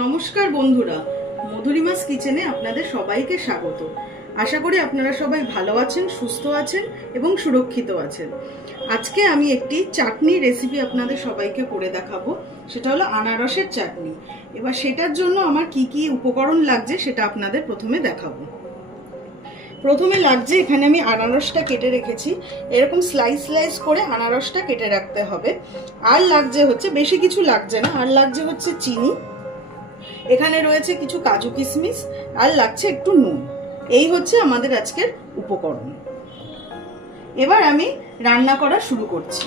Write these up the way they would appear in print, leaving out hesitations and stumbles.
নমস্কার বন্ধুরা, মধুরিমাস কিচেনে আপনাদের সবাইকে স্বাগত। আশা করি আপনারা সবাই ভালো আছেন, সুস্থ আছেন এবং সুরক্ষিত আছেন। আজকে আমি একটি চাটনি রেসিপি আপনাদের সবাইকে করে দেখাবো। সেটা হলো আনারসের চাটনি। এবার সেটার জন্য আমার কি কি উপকরণ লাগছে সেটা আপনাদের প্রথমে দেখাবো। প্রথমে লাগছে, এখানে আমি আনারসটা কেটে রেখেছি, এরকম স্লাইস স্লাইস করে আনারসটা কেটে রাখতে হবে। আর লাগছে হচ্ছে, বেশি কিছু লাগছে না, আর লাগছে হচ্ছে চিনি, এখানে রয়েছে কিছু কাজু কিশমিশ, আর লাগছে একটু নুন। এই হচ্ছে আমাদের আজকের উপকরণ। এবার আমি রান্না করা শুরু করছি।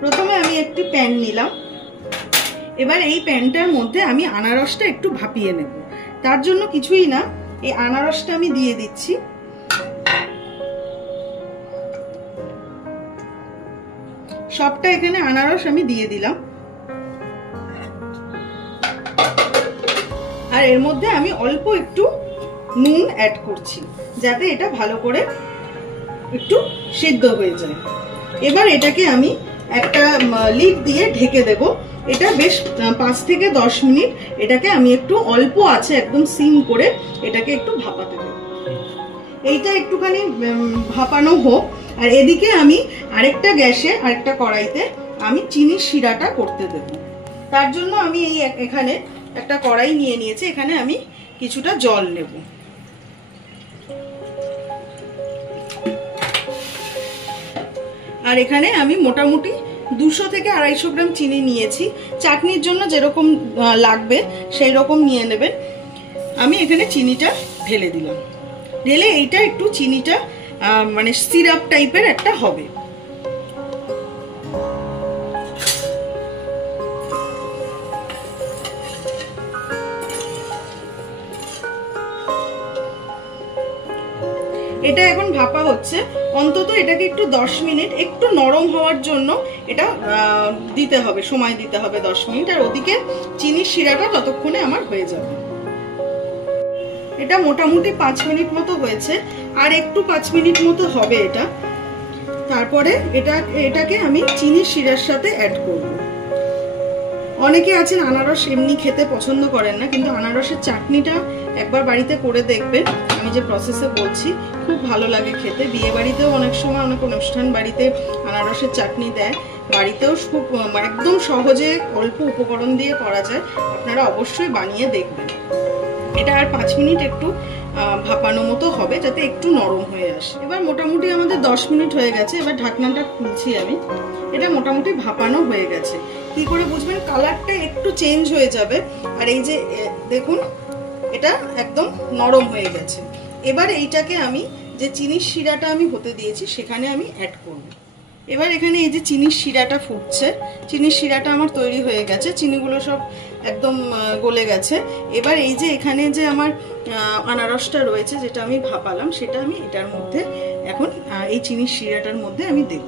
প্রথমে আমি একটি প্যান নিলাম। এবার এই প্যানটার মধ্যে আমি আনারসটা একটু ভাপিয়ে নেব। তার জন্য কিছুই না, এই আনারসটা আমি দিয়ে দিচ্ছি। সবটা এখানে আনারস আমি দিয়ে দিলাম। আর এর মধ্যে আমি অল্প একটু নুন অ্যাড করছি, যাতে এটা ভালো করে একটু সিদ্ধ হয়ে যায়। এবার এটাকে আমি একটা লিড দিয়ে ঢেকে দেব। এটা বেশ 5 থেকে 10 মিনিট এটাকে আমি একটু অল্প আছে একদম সিম করে এটাকে একটু ভাপাতে দেব। এইটা একটুখানি ভাপানো হোক। আর এদিকে আমি আরেকটা গ্যাসে, আরেকটা কড়াইতে আমি চিনির শিরাটা করতে দেব। তার জন্য আমি এখানে একটা কড়াই নিয়ে নিয়েছি। এখানে আমি কিছুটা জল নেব। আর এখানে আমি মোটামুটি 200 থেকে 250 গ্রাম চিনি নিয়েছি। চাটনির জন্য যেরকম লাগবে সেই রকম নিয়ে নেবেন। আমি এখানে চিনিটা ঢেলে দিলাম। ঢেলে এইটা একটু চিনিটা মানে সিরাপ টাইপের একটা হবে। এটা এখন ভাপা হচ্ছে। অন্তত এটাকে একটু 10 মিনিট একটু নরম হওয়ার জন্য এটা দিতে হবে, সময় দিতে হবে 10 মিনিট। আর ওদিকে চিনির শিরাটা ততক্ষণে আমার হয়ে যাবে। এটা মোটামুটি 5 মিনিট মতো হয়েছে, আর একটু 5 মিনিট মতো হবে এটা। তারপরে এটাকে আমি চিনির শিরার সাথে অ্যাড করব। অনেকে আছেন আনারস এমনি খেতে পছন্দ করেন না, কিন্তু আনারসের চাটনিটা একবার বাড়িতে করে দেখবেন। আমি যে প্রসেসে বলছি, খুব ভালো লাগে খেতে। বিয়ে বাড়িতেও অনেক সময় অনেক অনুষ্ঠান বাড়িতে আনারসের চাটনি দেয়। বাড়িতেও খুব একদম সহজে অল্প উপকরণ দিয়ে করা যায়। আপনারা অবশ্যই বানিয়ে দেখবেন। এটা আর 5 মিনিট একটু ভাপানো মতো হবে, যাতে একটু নরম হয়ে আসে। এবার মোটামুটি আমাদের 10 মিনিট হয়ে গেছে। এবার ঢাকনাটা খুলছি আমি। এটা মোটামুটি ভাপানো হয়ে গেছে। কি করে বুঝবেন? কালারটা একটু চেঞ্জ হয়ে যাবে। আর এই যে দেখুন, এটা একদম নরম হয়ে গেছে। এবার এইটাকে আমি যে চিনির শিরাটা আমি হতে দিয়েছি সেখানে আমি অ্যাড করব। এবার এখানে এই যে চিনির শিরাটা ফুটছে, চিনির শিরাটা আমার তৈরি হয়ে গেছে। চিনিগুলো সব একদম গলে গেছে। এবার এই যে এখানে যে আমার আনারসটা রয়েছে, যেটা আমি ভাপালাম, সেটা আমি এটার মধ্যে এখন এই চিনির শিরাটার মধ্যে আমি দেব।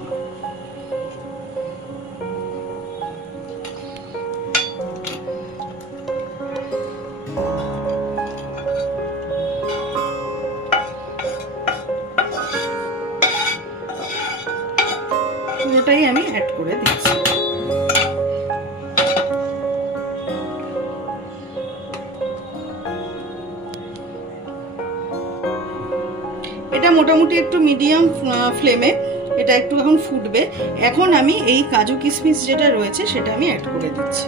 পুরোটাই আমি অ্যাড করে দিচ্ছি। এটা মোটামুটি একটু মিডিয়াম ফ্লেমে এটা একটু এখন ফুটবে। এখন আমি এই কাজু কিশমিশ যেটা রয়েছে সেটা আমি অ্যাড করে দিচ্ছি।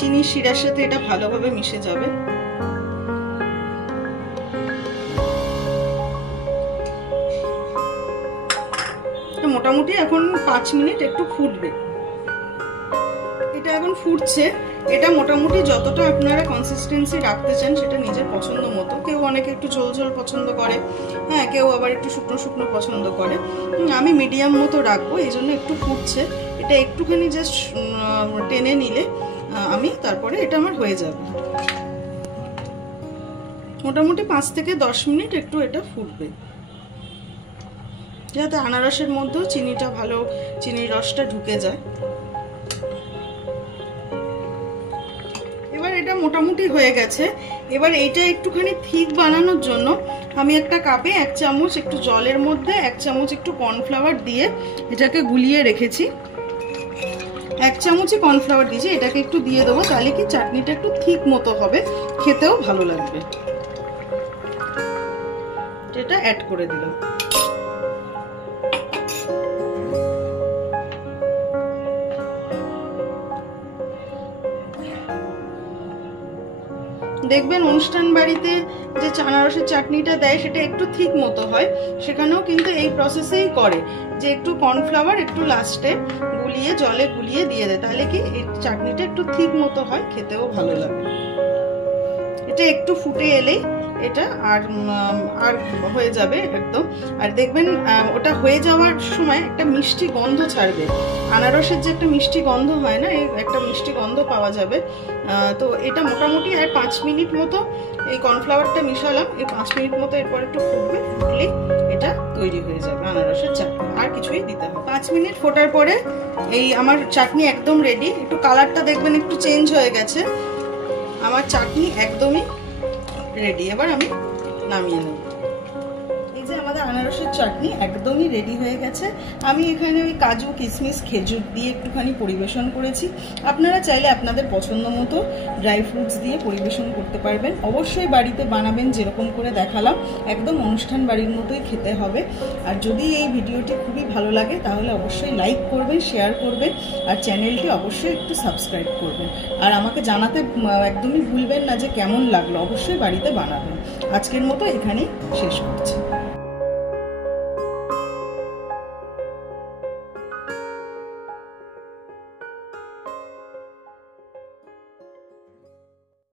চিনির শিরার সাথে এটা ভালোভাবে মিশে যাবে। মোটামুটি এখন 5 মিনিট একটু ফুটবে। এটা এখন ফুটছে। এটা মোটামুটি যতটা আপনারা কনসিস্টেন্সি রাখতে চান সেটা নিজের পছন্দ মতো। কেউ অনেকে একটু ঝোল ঝোল পছন্দ করে, হ্যাঁ, কেউ আবার একটু শুকনো শুকনো পছন্দ করে। আমি মিডিয়াম মতো রাখবো, এই জন্য একটু ফুটছে। এটা একটুখানি জাস্ট টেনে নিলে আমি তারপরে এটা আমার হয়ে যাবে। মোটামুটি 5 থেকে 10 মিনিট একটু এটা ফুটবে, যাতে আনারসের মধ্যেও চিনিটা ভালো, চিনির রসটা ঢুকে যায়। এবার এটা মোটামুটি হয়ে গেছে। এবার এইটা একটুখানি থিক বানানোর জন্য আমি একটা কাপে 1 চামচ একটু জলের মধ্যে 1 চামচ একটু কর্নফ্লাওয়ার দিয়ে এটাকে গুলিয়ে রেখেছি। 1 চামচই কর্নফ্লাওয়ার দিয়েছি, এটাকে একটু দিয়ে দেবো, তাহলে কি চাটনিটা একটু ঠিক মতো হবে, খেতেও ভালো লাগবে। এটা অ্যাড করে দিলাম। দেখবেন অনুষ্ঠান বাড়িতে যে আনারসের চাটনিটা দেয় সেটা একটু ঠিক মতো হয়, সেখানেও কিন্তু এই প্রসেসেই করে যে একটু কর্নফ্লাওয়ার একটু লাস্টে গুলিয়ে জলে গুলিয়ে দিয়ে দেয়, তাহলে কি এই চাটনিটা একটু ঠিক মতো হয়, খেতেও ভালো লাগে। এটা একটু ফুটে এলেই এটা আর হয়ে যাবে একদম। আর দেখবেন ওটা হয়ে যাওয়ার সময় একটা মিষ্টি গন্ধ ছাড়বে, আনারসের যে একটা মিষ্টি গন্ধ হয় না, এই একটা মিষ্টি গন্ধ পাওয়া যাবে। তো এটা মোটামুটি আর 5 মিনিট মতো এই কর্নফ্লাওয়ারটা মিশালাম, এই 5 মিনিট মতো এরপর একটু ফুটবে, ফুটলেই এটা তৈরি হয়ে যাবে আনারসের চাটনি, আর কিছুই দিতে হবে। 5 মিনিট ফোটার পরে এই আমার চাটনি একদম রেডি। একটু কালারটা দেখবেন একটু চেঞ্জ হয়ে গেছে, আমার চাটনি একদমই রেডি। এবার আমি নামিয়ে নেব। এই যে আমাদের আনারসের চাটনি একদমই রেডি হয়ে গেছে। আমি এখানে ওই কাজু কিশমিশ খেজুর দিয়ে একটুখানি পরিবেশন করেছি, আপনারা চাইলে আপনাদের পছন্দ মতো ড্রাই ফ্রুটস দিয়ে পরিবেশন করতে পারবেন। অবশ্যই বাড়িতে বানাবেন যেরকম করে দেখালাম, একদম অনুষ্ঠান বাড়ির মতোই খেতে হবে। আর যদি এই ভিডিওটি খুবই ভালো লাগে তাহলে অবশ্যই লাইক করবেন, শেয়ার করবেন, আর চ্যানেলটি অবশ্যই একটু সাবস্ক্রাইব করবেন। আর আমাকে জানাতে একদমই ভুলবেন না যে কেমন লাগলো, অবশ্যই বাড়িতে বানাবেন। আজকের মতো এখানেই শেষ করছি।